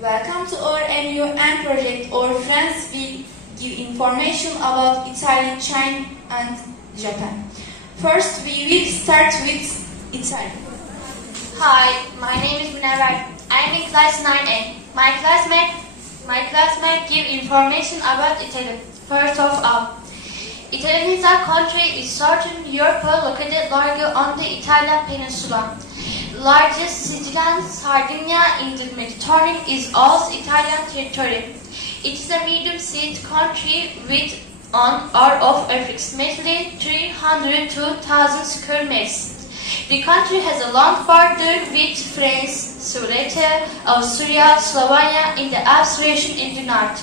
Welcome to our MUN project. Our friends will give information about Italy, China and Japan. First, we will start with Italy. Hi, my name is Münevver. I am in class 9A. My classmate give information about Italy. First of all, Italy is a country in southern Europe located largely on the Italian peninsula. Largest Sicily, Sardinia in the Mediterranean is also Italian territory. It is a medium-sized country with an area of approximately 302,000 square meters. The country has a long border with France, Slovakia, Austria, Slovenia in the Alps region in the north.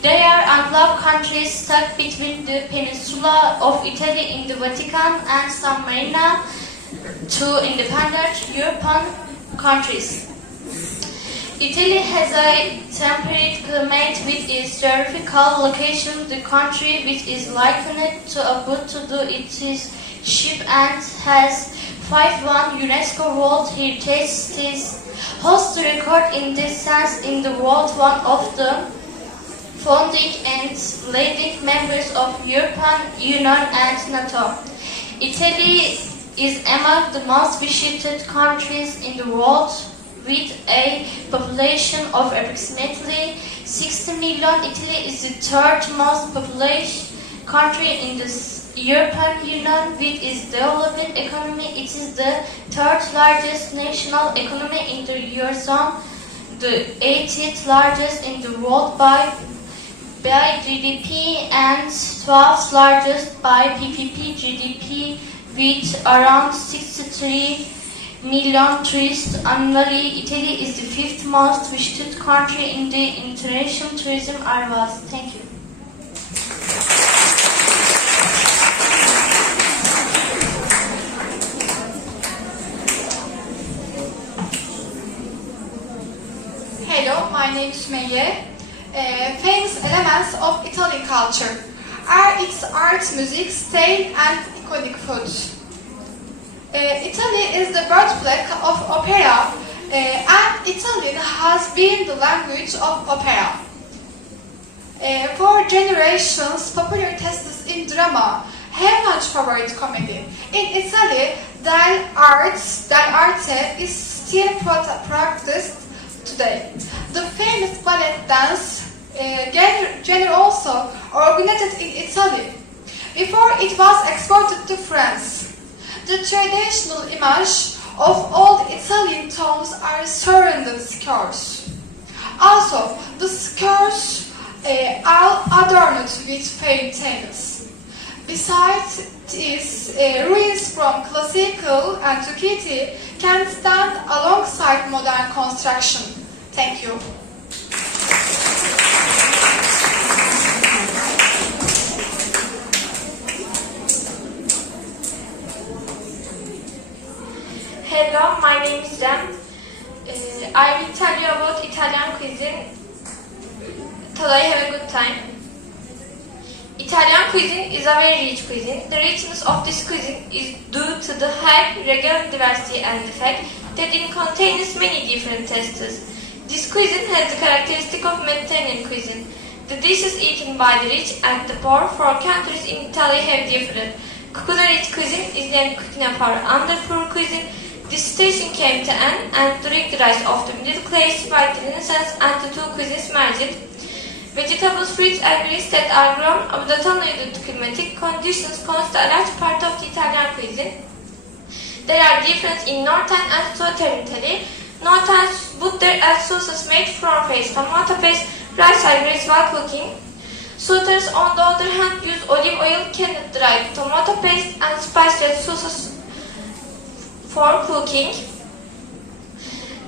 There are enclave countries stuck between the peninsula of Italy in the Vatican and San Marino, two independent European countries. Italy has a temperate climate with its geographical location. The country, which is likened to a boat to do its ship and has 5 UNESCO World Heritage Sites, holds the record in this sense in the world, one of the founding and leading members of European Union and NATO. Italy is among the most visited countries in the world with a population of approximately 60 million. Italy is the third most populous country in the European Union with its developed economy. It is the third largest national economy in the Eurozone, the 80th largest in the world by GDP and 12th largest by PPP GDP with around 63 million tourists annually. Italy is the 5th most visited country in the international tourism areas. Thank you. Hello, my name is Sümeyye. Famous elements of Italian culture are its art, music, style, and iconic food. Italy is the birthplace of opera, and Italian has been the language of opera. For generations, popular texts in drama have much favorite comedy. In Italy, dell'arte is still practiced today. The famous ballet dance genre also originated in Italy before it was exported to France. The traditional image of old Italian tombs are surrounded skirts. Also, the skirts are adorned with fairy tales. Besides this, ruins from classical antiquity can stand alongside modern construction. Thank you. Hello, my name is Rem. I will tell you about Italian cuisine. Today, have a good time. Italian cuisine is a very rich cuisine. The richness of this cuisine is due to the high regional diversity and the fact that it contains many different tastes. This cuisine has the characteristic of Mediterranean cuisine. The dishes eaten by the rich and the poor from countries in Italy have different. Culinary cuisine is named cucina for under poor cuisine. This station came to an end during the rise of the middle class by the Renaissance and the two cuisines merged. Vegetables, fruits and grains that are grown under the climatic conditions constitute a large part of the Italian cuisine. There are differences in northern and southern Italy. Northern butter and sauces made from fresh tomato paste, rice and grains while cooking. Southerners, on the other hand, use olive oil, canned dried tomato paste and spiced sauces for cooking.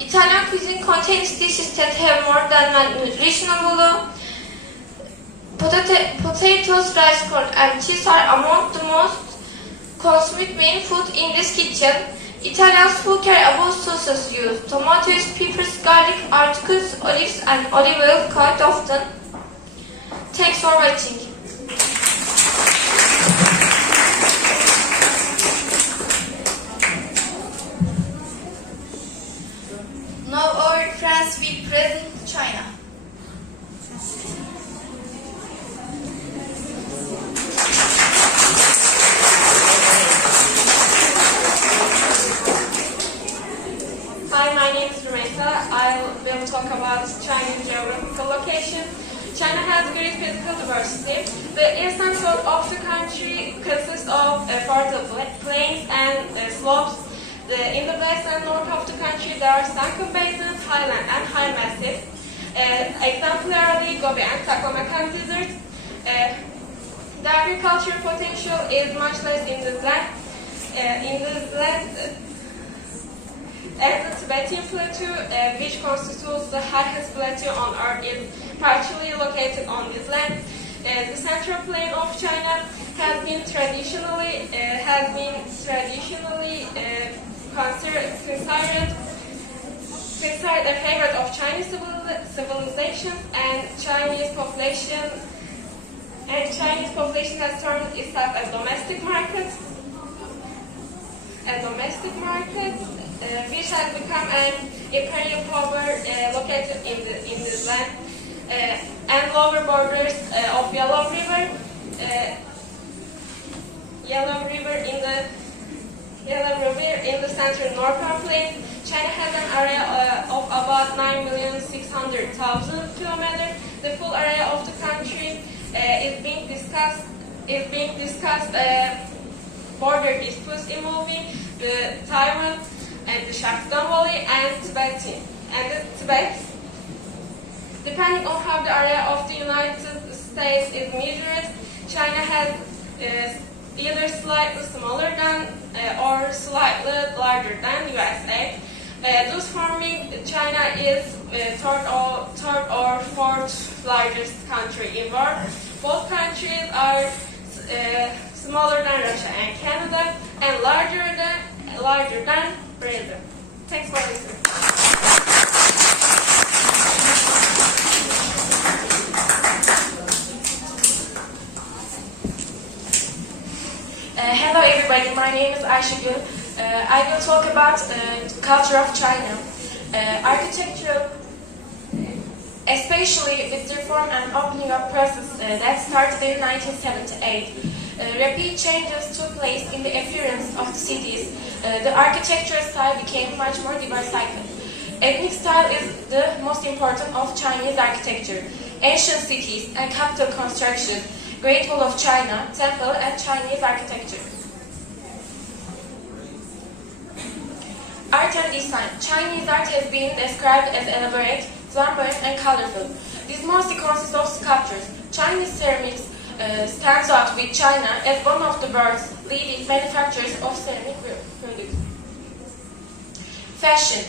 Italian cuisine contains dishes that have more than one nutritional. Potatoes, rice, corn, and cheese are among the most consumed main food in this kitchen. Italians who care about sauces use tomatoes, peppers, garlic, articles, olives, and olive oil quite often. Thanks for watching. Now our friends will present about China's geographical location. China has great physical diversity. The eastern part of the country consists of fertile plains and slopes. In the west and north of the country, there are sunken basins, highland and high massif. Exemplarily, Gobi and Taklamakan Desert. The agricultural potential is much less in this land. As the Tibetan Plateau, which constitutes the highest plateau on Earth, is partially located on this land. The central plain of China has been traditionally considered a favorite of Chinese civilization, and Chinese population has termed itself a domestic market. Which has become an imperial power located in this land, and lower borders of Yellow River in the central northern plain. China has an area of about 9,600,000 kilometers. The full area of the country is being discussed. Border disputes involving the Taiwan and the Shakstan Valley and Tibet. Depending on how the area of the United States is measured, China has either slightly smaller than or slightly larger than USA. Thus forming China is third or fourth largest country in world. Both countries are smaller than Russia and Canada, and larger than Brazil. Thanks for listening. Hello everybody, my name is Ayşegül. I will talk about the culture of China. Architecture, especially with the reform and opening up process that started in 1978. Rapid changes took place in the appearance of the cities. The architectural style became much more diversified. Ethnic style is the most important of Chinese architecture. Ancient cities and capital construction, Great Wall of China, temple and Chinese architecture. Art and design. Chinese art has been described as elaborate, flamboyant and colorful. This mostly consists of sculptures. Chinese ceramics stands out with China as one of the world's leading manufacturers of ceramic products. Fashion.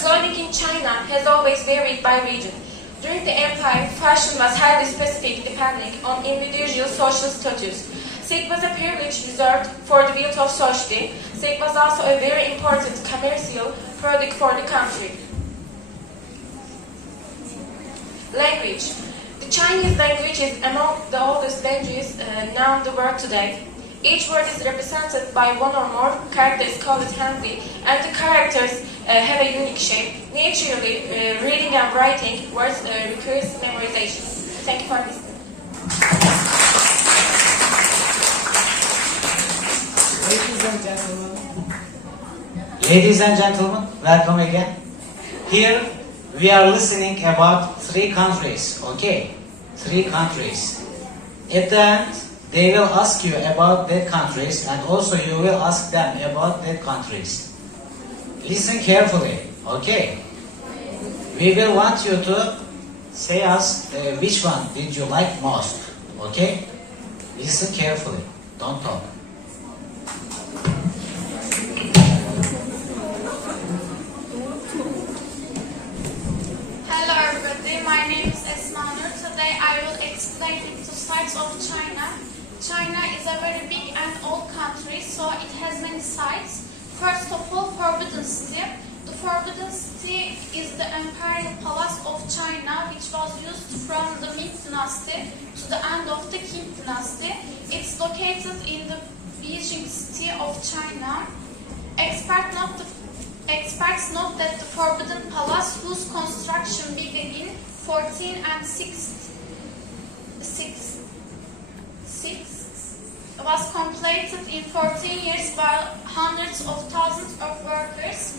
Clothing in China has always varied by region. During the empire, fashion was highly specific depending on individual social status. Silk was a privilege reserved for the wealth of society. Silk was also a very important commercial product for the country. Language. The Chinese language is among the oldest languages known in the world today. Each word is represented by one or more characters called Hanzi, and the characters have a unique shape. Naturally, reading and writing words requires memorization. Thank you for listening. Ladies and gentlemen, welcome again. Here we are listening about 3 countries, okay? 3 countries. At the end, they will ask you about that countries, and also you will ask them about that countries. Listen carefully, okay? We will want you to say us which one did you like most, okay? Listen carefully, don't talk. Hello everybody, my name is Esma Nur. Today I will explain the sides of China. China is a very big and old country, so it has many sides. First of all, Forbidden City. The Forbidden City is the imperial palace of China, which was used from the Ming Dynasty to the end of the Qing Dynasty. It's located in the Beijing city of China. Experts note that the Forbidden Palace, whose construction began in 1406, was completed in 14 years by hundreds of thousands of workers.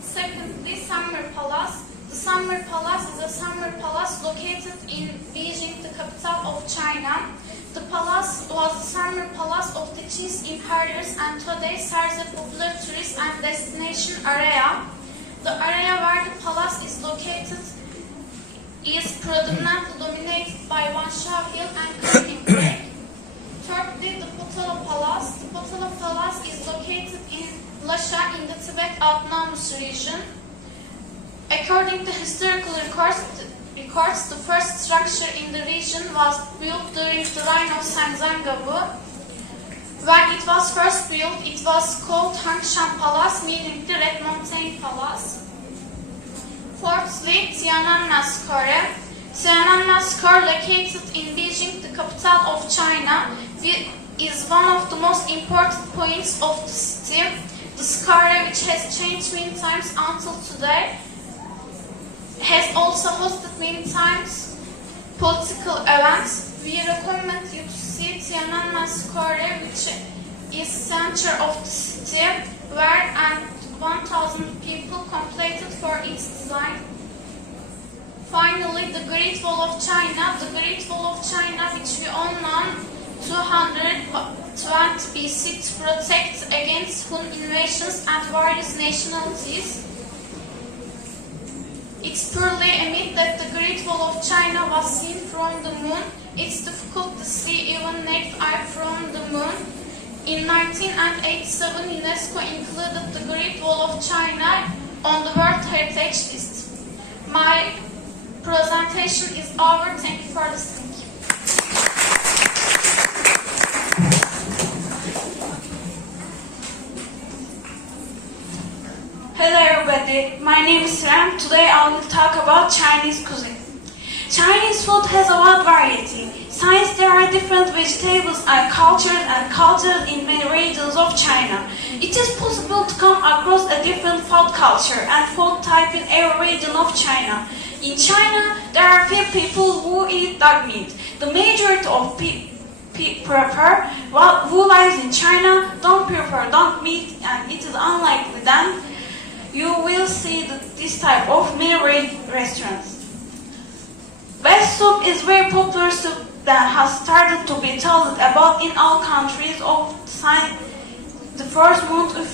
Secondly, Summer Palace. The Summer Palace is a summer palace located in Beijing, the capital of China. The palace was the summer palace of the cheese importers and today serves a popular tourist and destination area. The area where the palace is located is predominantly dominated by Wansha Hill and Cuisine Lake. Thirdly, the Potala Palace. The Potala Palace is located in Lasha in the Tibet Autonomous Region. According to historical records, the first structure in the region was built during the reign of Sangzangabu. When it was first built, it was called Hangshan Palace, meaning the Red Mountain Palace. Fourthly, Tiananmen Square. Tiananmen Square, located in Beijing, the capital of China, is one of the most important points of the city. The square, which has changed many times until today, has also hosted many times political events. We recommend you to see Tiananmen Square, which is center of the city, where 1,000 people completed for its design. Finally, the Great Wall of China. The Great Wall of China, which we all know, 220 BC, to protect against Hun invasions and various nationalities. It's purely a myth that the Great Wall of China was seen from the moon. It's difficult to see even naked eye from the moon. In 1987, UNESCO included the Great Wall of China on the World Heritage List. My presentation is over. Thank you for listening. Hello everybody, my name is Ram. Today I will talk about Chinese cuisine. Chinese food has a wide variety. Since there are different vegetables and cultures in many regions of China, it is possible to come across a different food culture and food type in every region of China. In China, there are few people who eat dog meat. The majority of who lives in China don't prefer dog meat, and it is unlikely that you will see this type of many restaurants. Veg soup is very popular soup that has started to be told about in all countries of the first month of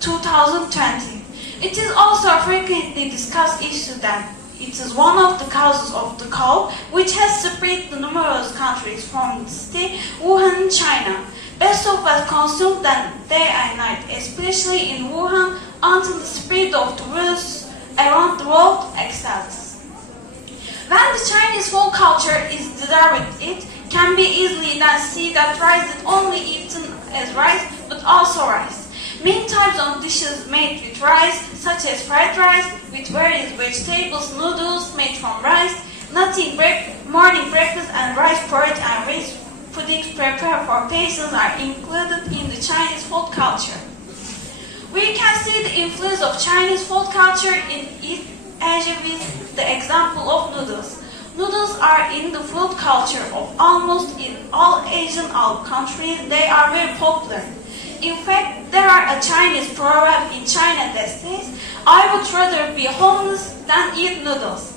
2020. It is also a frequently discussed issue that it is one of the causes of the cold, which has spread to numerous countries from the city Wuhan, China. Veg soup was consumed day and night, especially in Wuhan, until the spread of the virus around the world excels. When the Chinese food culture is derived, it can be easily then see that rice is only eaten as rice, but also rice. Many types of dishes made with rice, such as fried rice with various vegetables, noodles made from rice, morning breakfast, and rice porridge and rice puddings prepared for patients are included in the Chinese food culture. We can see the influence of Chinese food culture in East Asia with the example of noodles. Noodles are in the food culture of almost in all Asian countries. They are very popular. In fact, there are a Chinese proverb in China that says, "I would rather be homeless than eat noodles."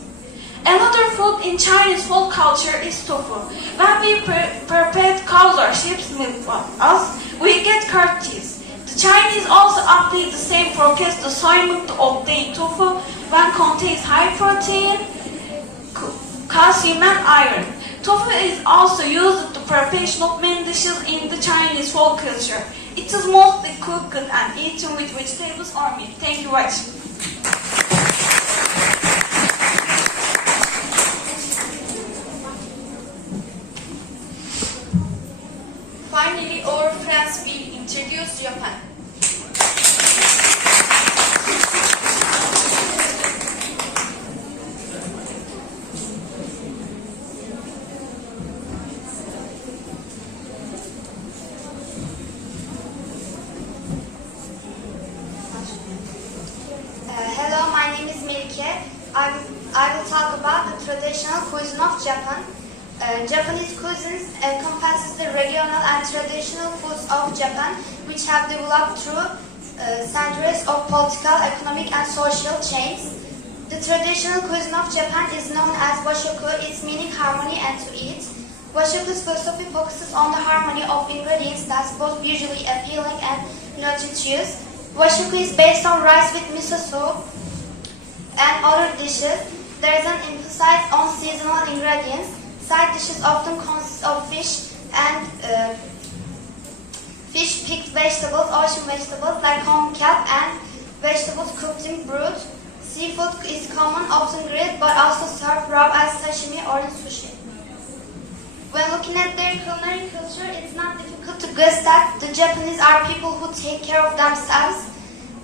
Another food in Chinese food culture is tofu. When we prepare cows or sheep's milk for us, we get curd cheese. The Chinese also apply the same process to soy milk to obtain tofu, one contains high protein, calcium and iron. Tofu is also used in the preparation of many dishes in the Chinese food culture. It is mostly cooked and eaten with vegetables or meat. Thank you very much. Finally, our friends will introduce Japan. Hello, my name is Melike. I will talk about the traditional cuisine of Japan. Japanese cuisines encompasses the regional and traditional foods of Japan, which have developed through centuries of political, economic, and social change. The traditional cuisine of Japan is known as washoku, its meaning harmony and to eat. Washoku's philosophy focuses on the harmony of ingredients that's both visually appealing and nutritious. Washoku is based on rice with miso soup and other dishes. There is an emphasis on seasonal ingredients. Side dishes often consist of fish and fish, picked vegetables, ocean vegetables like konjac and vegetables cooked in broth. Seafood is common, often grilled, but also served raw as sashimi or in sushi. When looking at their culinary culture, it's not difficult to guess that the Japanese are people who take care of themselves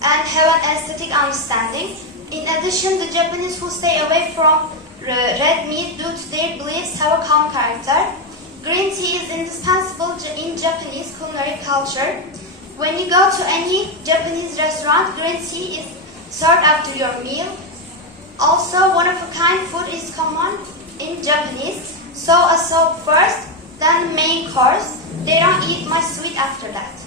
and have an aesthetic understanding. In addition, the Japanese who stay away from red meat due to their beliefs have a calm character. Green tea is indispensable in Japanese culinary culture. When you go to any Japanese restaurant, green tea is served after your meal. Also, one-of-a-kind food is common in Japanese. So a soup first, then the main course. They don't eat much sweet after that.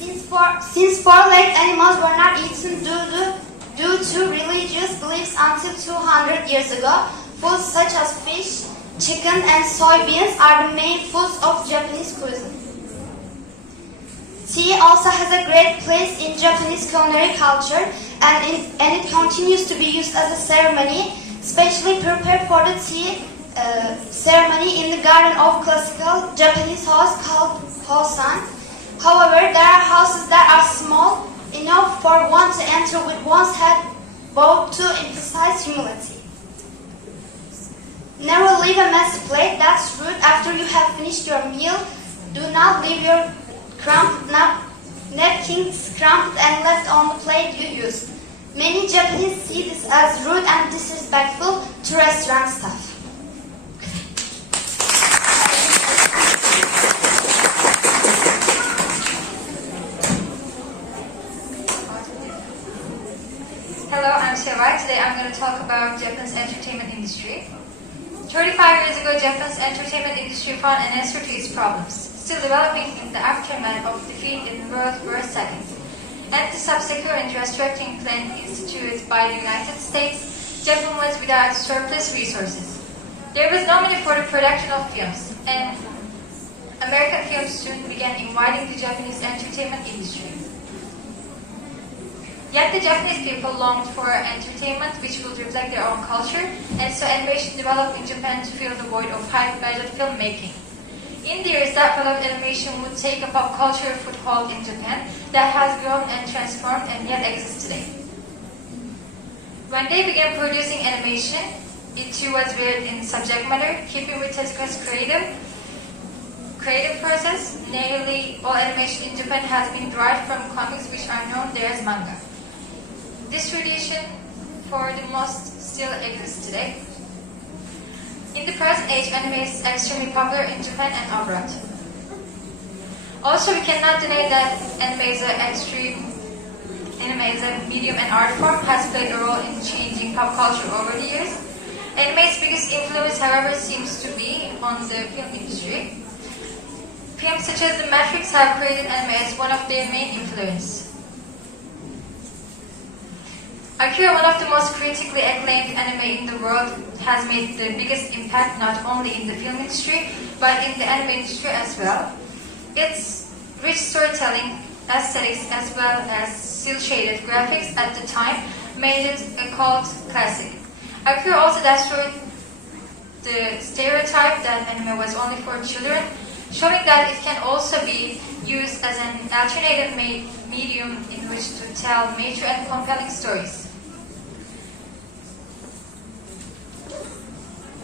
Since four-legged animals were not eaten due to religious beliefs until 200 years ago, foods such as fish, chicken, and soybeans are the main foods of Japanese cuisine. Tea also has a great place in Japanese culinary culture, and it continues to be used as a ceremony, especially prepared for the tea ceremony in the garden of classical Japanese house called hosan. However, there are houses that are small enough for one to enter with one's head bowed to emphasize humility. Never leave a messy plate, that's rude. After you have finished your meal, do not leave your napkins crumpled and left on the plate you used. Many Japanese see this as rude and disrespectful to restaurant staff. Hello, I'm Seva. Today I'm going to talk about Japan's entertainment industry. 35 years ago, Japan's entertainment industry found an answer to its problems, still developing in the aftermath of defeat in World War II, and the subsequent restructuring plan instituted by the United States. Japan was without surplus resources. There was no money for the production of films, and American films soon began inviting the Japanese entertainment industry. Yet the Japanese people longed for entertainment which would reflect their own culture, and so animation developed in Japan to fill the void of high-budget filmmaking. In the years that followed, animation would take a pop culture foothold in Japan that has grown and transformed and yet exists today. When they began producing animation, it too was varied in subject matter, keeping with Tezuka's creative process. Nearly all animation in Japan has been derived from comics which are known there as manga. This tradition, for the most, still exists today. In the present age, anime is extremely popular in Japan and abroad. Also, we cannot deny that anime is a medium and art form, has played a role in changing pop culture over the years. Anime's biggest influence, however, seems to be on the film industry. Films such as The Matrix have created anime as one of their main influences. Akira, one of the most critically acclaimed anime in the world, has made the biggest impact not only in the film industry, but in the anime industry as well. Its rich storytelling, aesthetics, as well as cel-shaded graphics at the time made it a cult classic. Akira also destroyed the stereotype that anime was only for children, showing that it can also be used as an alternative medium in which to tell mature and compelling stories.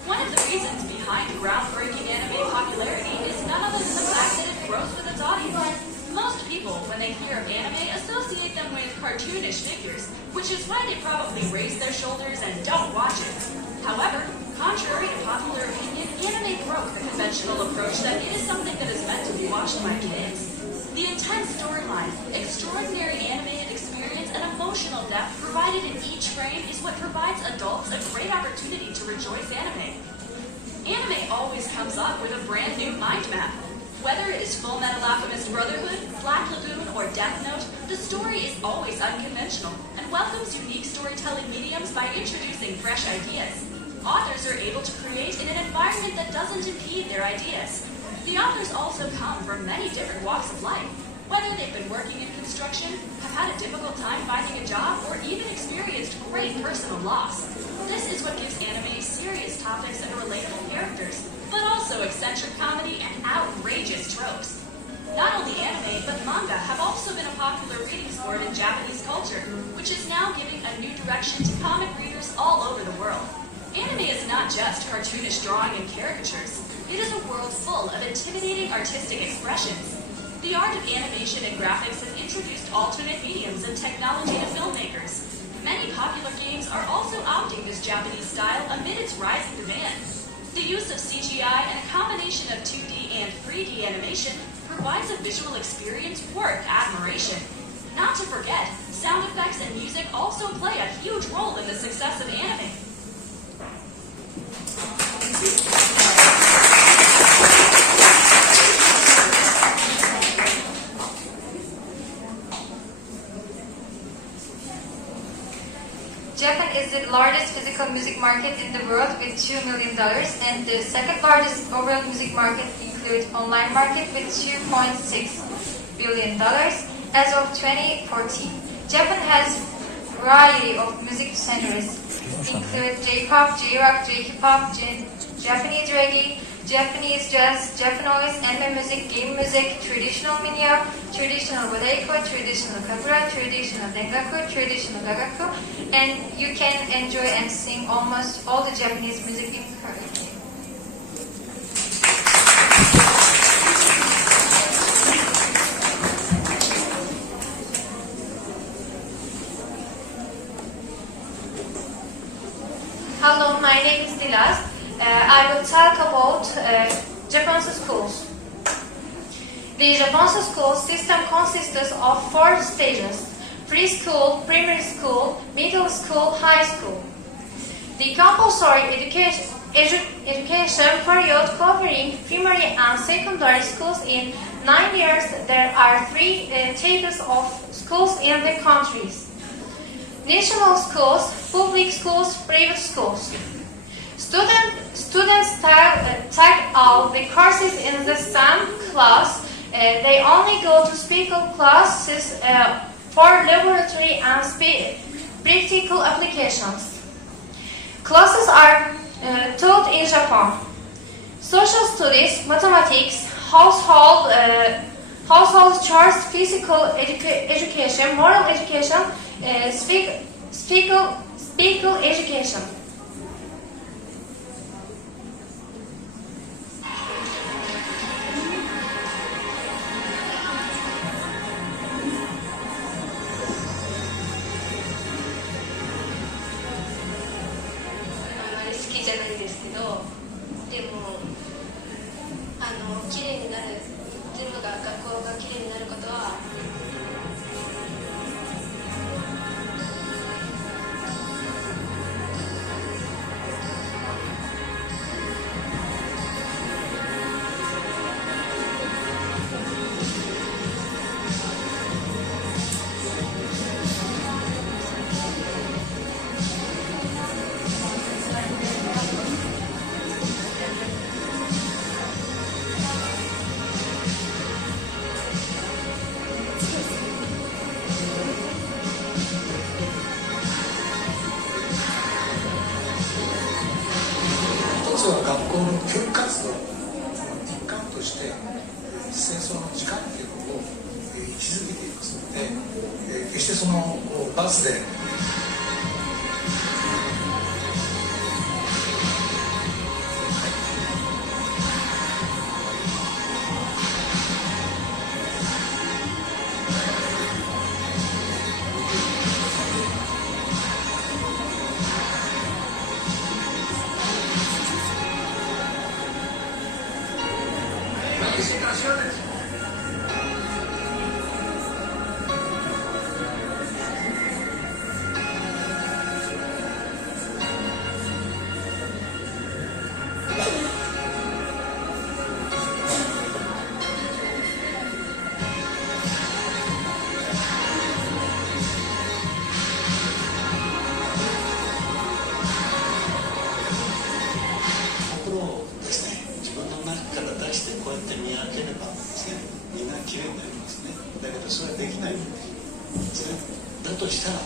One of the reasons behind groundbreaking anime popularity is none other than the fact that it grows with its audience. Most people, when they hear of anime, associate them with cartoonish figures, which is why they probably raise their shoulders and don't watch it. However, contrary to popular opinion, anime broke the conventional approach that it is something that is meant to be watched by kids. The intense storyline, extraordinary animated experience, and emotional depth provided in each frame is what provides adults a great opportunity to rejoice anime. Anime always comes up with a brand new mind map. Whether it is Full Metal Alchemist Brotherhood, Black Lagoon, or Death Note, the story is always unconventional and welcomes unique storytelling mediums by introducing fresh ideas. Authors are able to create in an environment that doesn't impede their ideas. The authors also come from many different walks of life, whether they've been working in construction, have had a difficult time finding a job, or even experienced great personal loss. This is what gives anime serious topics and relatable characters, but also eccentric comedy and outrageous tropes. Not only anime, but manga have also been a popular reading sport in Japanese culture, which is now giving a new direction to comic readers all over the world. Anime is not just cartoonish drawing and caricatures. It is a world full of intimidating artistic expressions. The art of animation and graphics has introduced alternate mediums and technology to filmmakers. Many popular games are also opting this Japanese style amid its rising demand. The use of CGI and a combination of 2D and 3D animation provides a visual experience worth admiration. Not to forget, sound effects and music also play a huge role in the success of anime. Japan is the largest physical music market in the world with $2 million, and the second largest overall music market includes online market with $2.6 billion as of 2014. Japan has a variety of music genres, include J-pop, J-rock, J-hip-hop, Japanese reggae, Japanese jazz, Japanese anime music, game music, traditional minyo, traditional bodaiko, traditional kagura, traditional dengaku, traditional gagaku, and you can enjoy and sing almost all the Japanese music in karaoke. Hello, my name is Dilas. I will talk about Japanese schools. The Japanese school system consists of 4 stages: preschool, primary school, middle school, high school. The compulsory education period covering primary and secondary schools in 9 years. There are 3 types of schools in the countries: national schools, public schools, private schools. Students take all the courses in the same class. They only go to special classes for laboratory and practical applications. Classes are taught in Japan: social studies, mathematics, household chores, physical education, moral education, spiritual education. できない。だとしたら。こ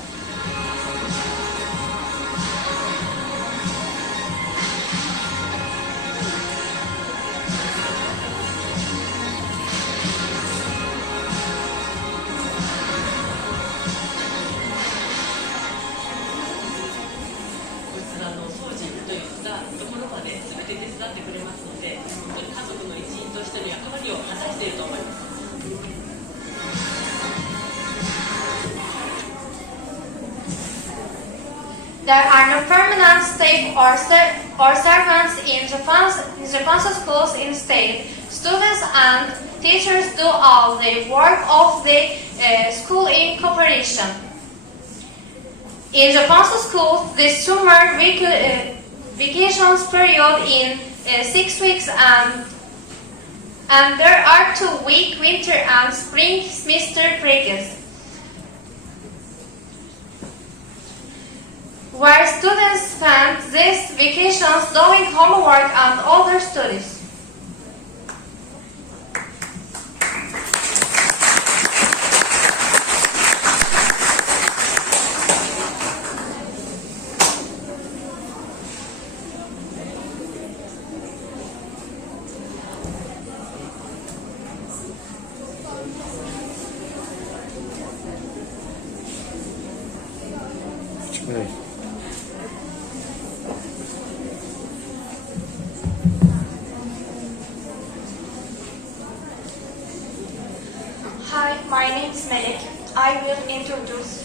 いつらの掃除といったところまで全て手伝ってくれますので、本当に家族の一員としての役割を果たしていると思います。There are no permanent staff or servants in Japan's schools. Instead, students and teachers do all the work of the school in cooperation. In Japan's schools, the summer vacations period in 6 weeks and there are 2-week winter and spring semester breaks, where students spend these vacations doing homework and other studies. Hi, my name is Melek. I will introduce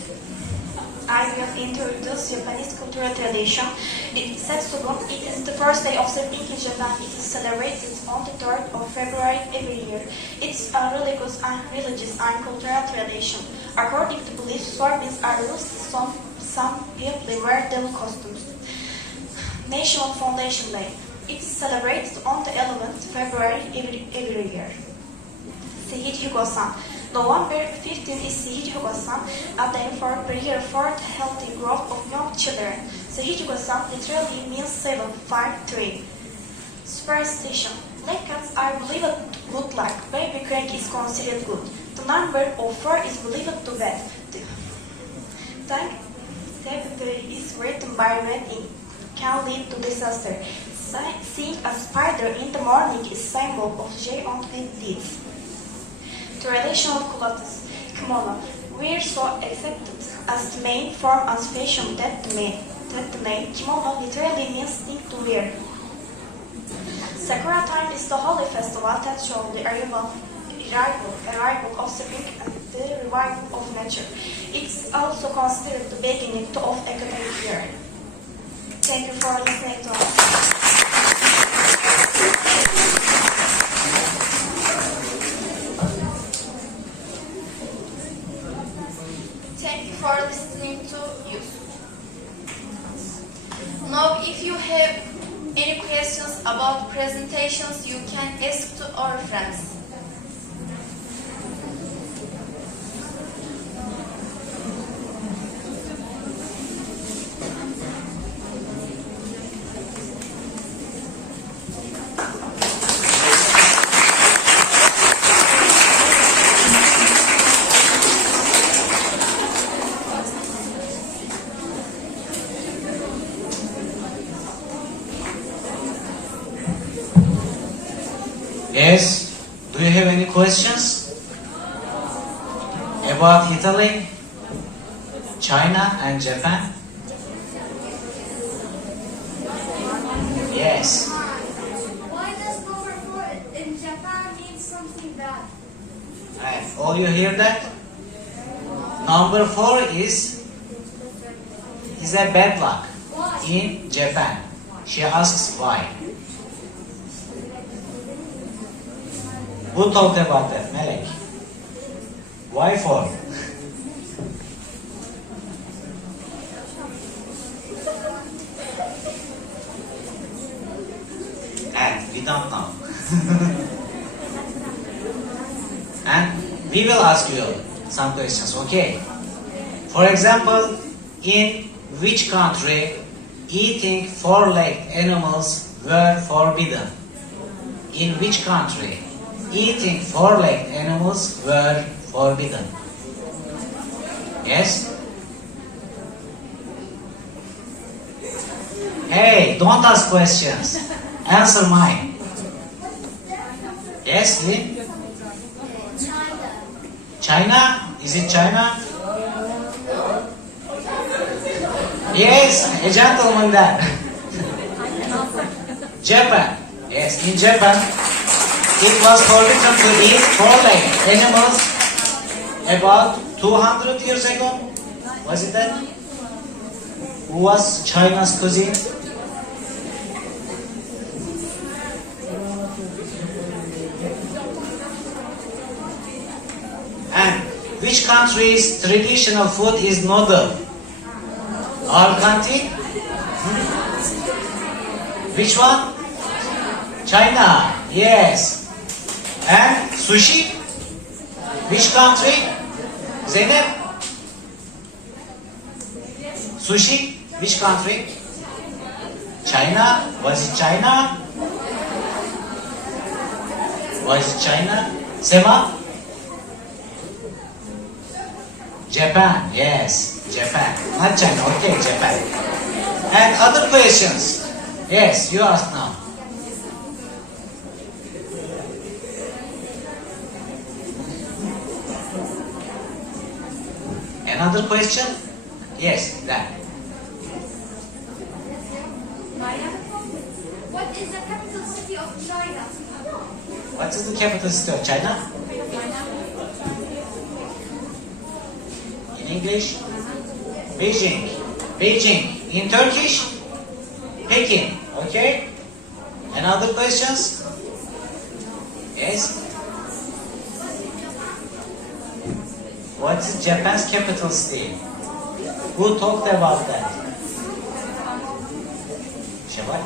Japanese cultural tradition. It's Setsubun. It is the first day of spring in Japan. It is celebrated on the 3rd of February every year. It's a religious and cultural tradition. According to belief, swordsmen are used. Some people wear them costumes. National Foundation Day. It is celebrated on the 11th February every year. Seihid Hugo-san. November 15 is Seihid Hugo-san, a day for prayer for the healthy growth of young children. Seihid Hugo-san literally means 753. Superstition. Black cats are believed good luck. Baby crank is considered good. The number of 4 is believed to bad. Thank 73 is written by reading can lead to disaster. Seeing a spider in the morning is symbol of joy and good deeds. Traditional clothes, kimono, were so accepted as the main form and fashion that the name kimono literally means thing to wear. Sakura time is the holy festival that shows the arrival of spring and the revival of nature. It's also considered the beginning of academic year. Thank you for listening to us. Thank you for listening to youth. Now, if you have any questions about presentations, you can ask to our friends. Yes, do you have any questions about Italy, China and Japan? Yes. Why does number 4 in Japan mean something bad? All you hear that? Number 4 is a bad luck in Japan. She asks why. Who talked about that, Melek? Why 4? And we don't know. And we will ask you some questions, okay? For example, in which country eating four-legged animals were forbidden? In which country eating four-legged animals were forbidden? Yes? Hey, don't ask questions. Answer mine. Yes, Lynn? China? Is it China? Yes, a gentleman there. Japan. Yes, in Japan, it was forbidden to eat four-legged animals about 200 years ago. Was it that? Who was China's cuisine? And which country's traditional food is noodle? Our country? Which one? China. Yes. And sushi? Which country? Zeynep? Sushi? Which country? China? Was it China? Was it China? Sema? Japan, yes, Japan. Not China, okay, Japan. And other questions? Yes, you ask now. Another question? Yes, that. What is the capital city of China? What is the capital city of China? In English? Beijing. Beijing. In Turkish? Peking. Okay? And other questions? Yes? What is Japan's capital city? Who talked about that? What?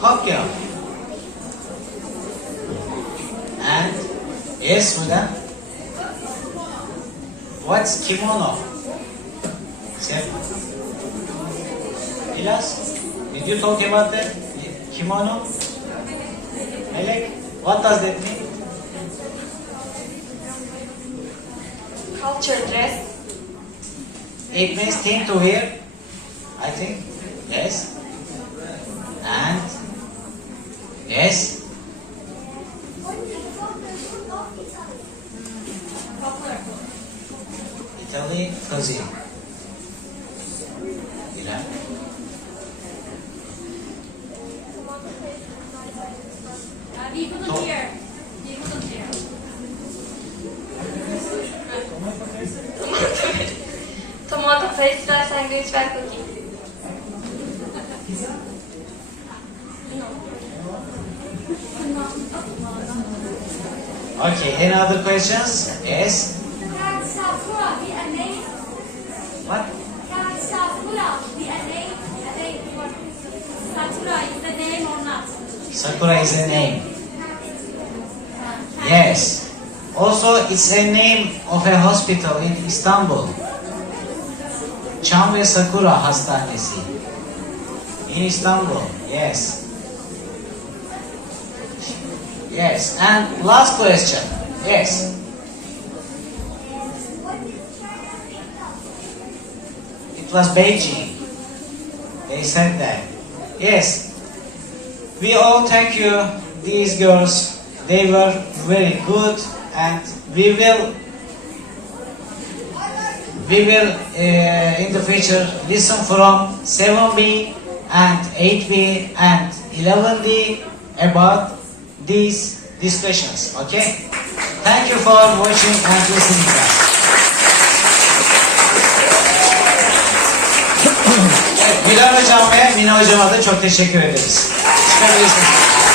Tokyo. And yes, Sudan. What's kimono? Ilas, did you talk about that? Kimono? Melek, what does that mean? Culture dress. It means thing to wear, I think. Yes. And yes. Italy cuisine. İrem. We couldn't hear. We couldn't hear. Tomato paste rice and green spag cooking. Okay, any other questions? Yes. Can Sakura be a name? What? Can Sakura be a name? A name for Sakura is the name or not? Sakura is a name. Yes. Also, it's a name of a hospital in Istanbul. Çam ve Sakura Hastanesi. In Istanbul. Yes. Yes. And last question. Yes. It was Beijing. They said that. Yes. We all thank you, these girls. They were very good, and we will in the future listen from 7B and 8B and 11D about these discussions. Okay? Thank you for watching and listening to us. Bilal Hocam ve Mina Hocam'a da çok teşekkür ederiz. Çıkabilirsiniz.